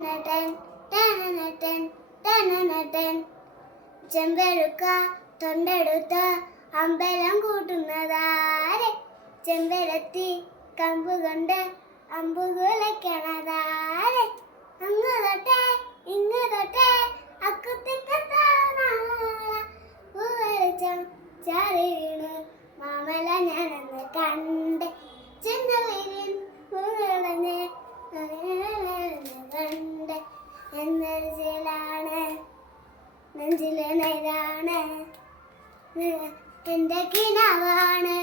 നട്ടൻ ടനനട്ടൻ ടനനട്ടൻ ചെമ്പെടുക്ക തൊണ്ടെടുത്ത് അമ്പലം കൂട്ടുന്നതാരെ ചെമ്പരത്തി കമ്പ് കൊണ്ട് അമ്പു കുലയ്ക്കണതാരെ അങ്ങ് തൊട്ടേ ഇങ്ങ് തൊട്ടേ വെളിച്ചം ചാറി വീണു മാമല ഞാനെന്ന് കണ്ട് ചെന്ന വീരിൻ പൂകളഞ്ഞ് കണ്ട് എന്നൊരു ചേലാണ് നെഞ്ചിലെ നേരാണ് എൻ്റെ കിനാവാണ്